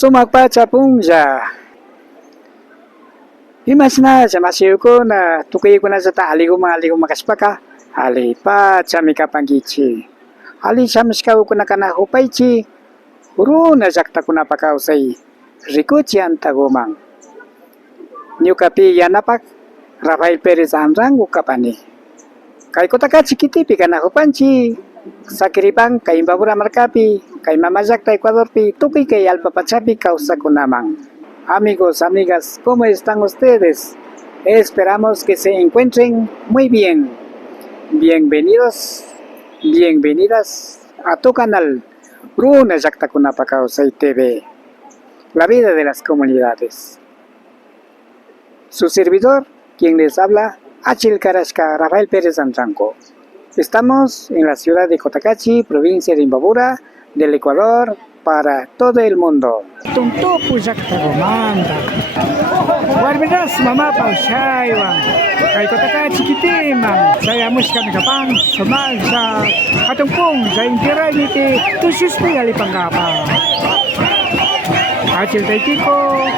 Sumagpachapungja. Imasna jamasiuko na tukoy ko na sa aligo makaspaka. Ali pa chamika pangichi. Ali chamskaw ko na kanahupaychi. Uru na jakta ko na pakausay. Rikuchi antagumang. Nyukapi yanapak. Rafael Perez Anrango kapani. Kay kotaka chikitipi kanahupanchi. Sakiripang kay Imbabura Marcapi. Kay Mamayakta Ecuador pi tukoy kay Alpapachapi causa kunamang. Amigos, amigas, ¿cómo están ustedes? Esperamos que se encuentren muy bien. Bienvenidos, bienvenidas a tu canal Runa Yaktakunapakausay TV, la vida de las comunidades. Su servidor, quien les habla, Achil Karashka Rafael Pérez Antranco. Estamos en la ciudad de Cotacachi, provincia de Imbabura, del Ecuador, para todo el mundo. Tunto pujak tagomanda. Warmidas mama paushaywa. Kay Cotacachi kitima. Saya muska mikapang sumal sa atungpong sa intiray niti tusyus ni alipangkapa. Achil taitiko.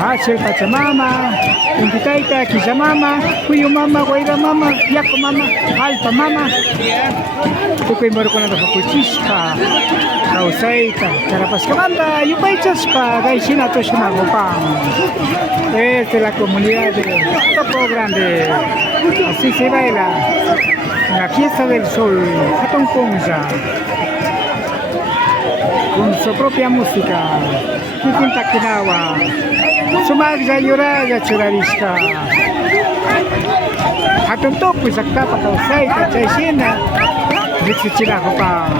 Achil pachamama. Untitaita kizamama. Kuyo mama, guaira mama, yako mama, alpa mama. Tukoy moro ko na sa kuchiska. Kausaita, carapas camanda, y paichas pa, gaisina to shumagopang. Es de la comunidad de Topo Grande. Así se baila la fiesta del sol, Hatong Ponza, con su propia música, Kukunta Kinawa, Sumagja Yuraga Churariska. Hatong Topo Zakta pa kausaita, chaisina, Ditsichilagopang.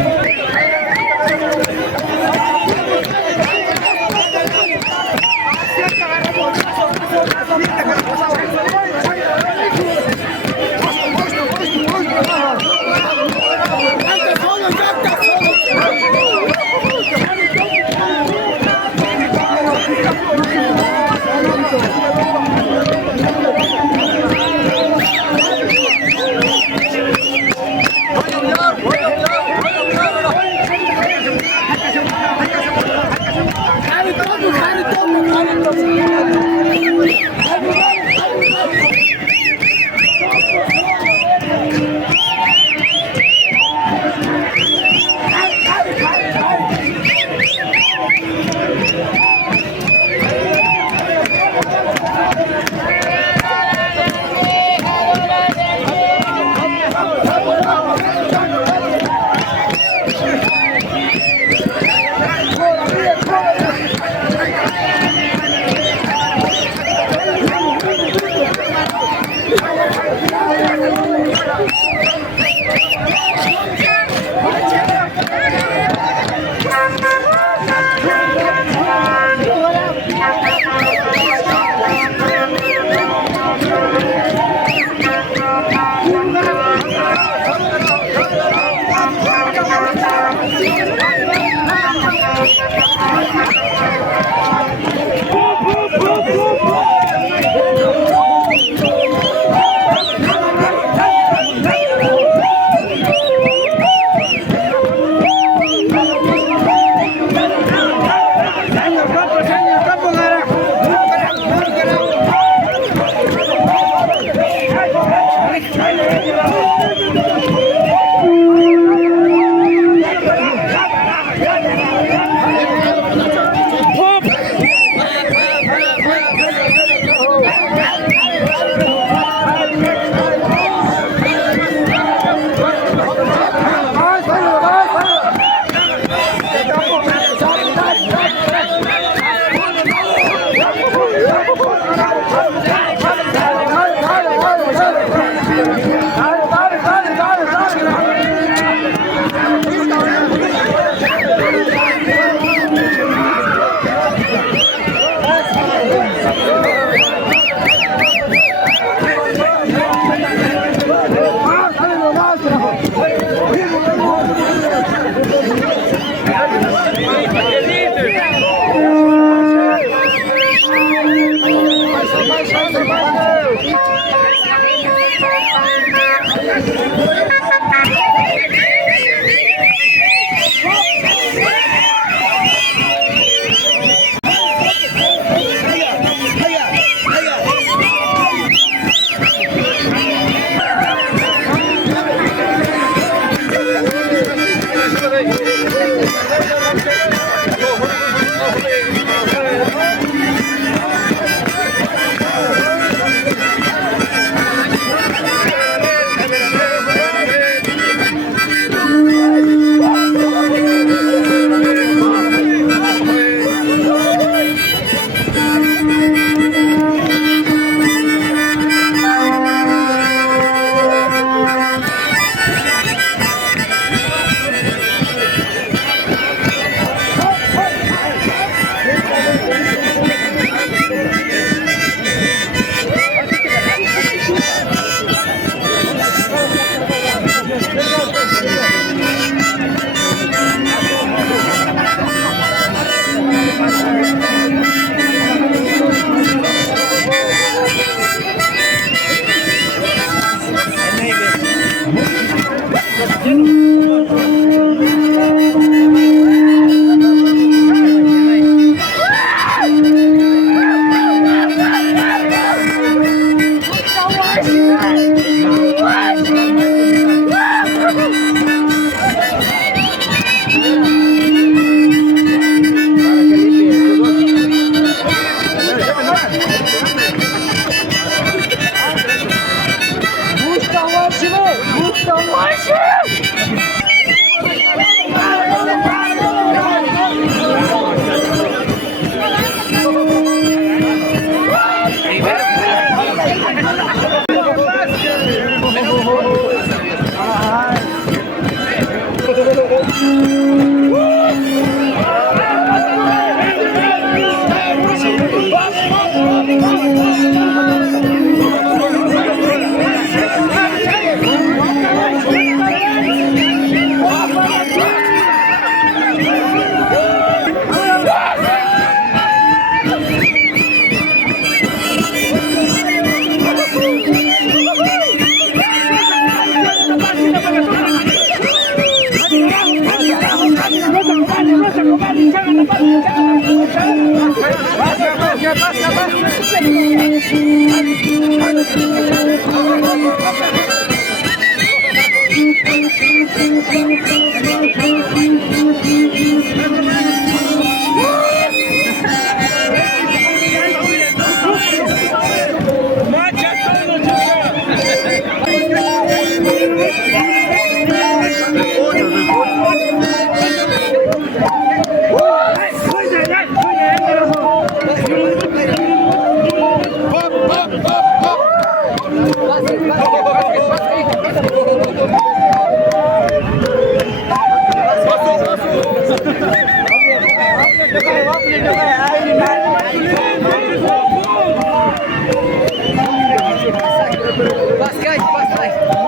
Баскай, баскай.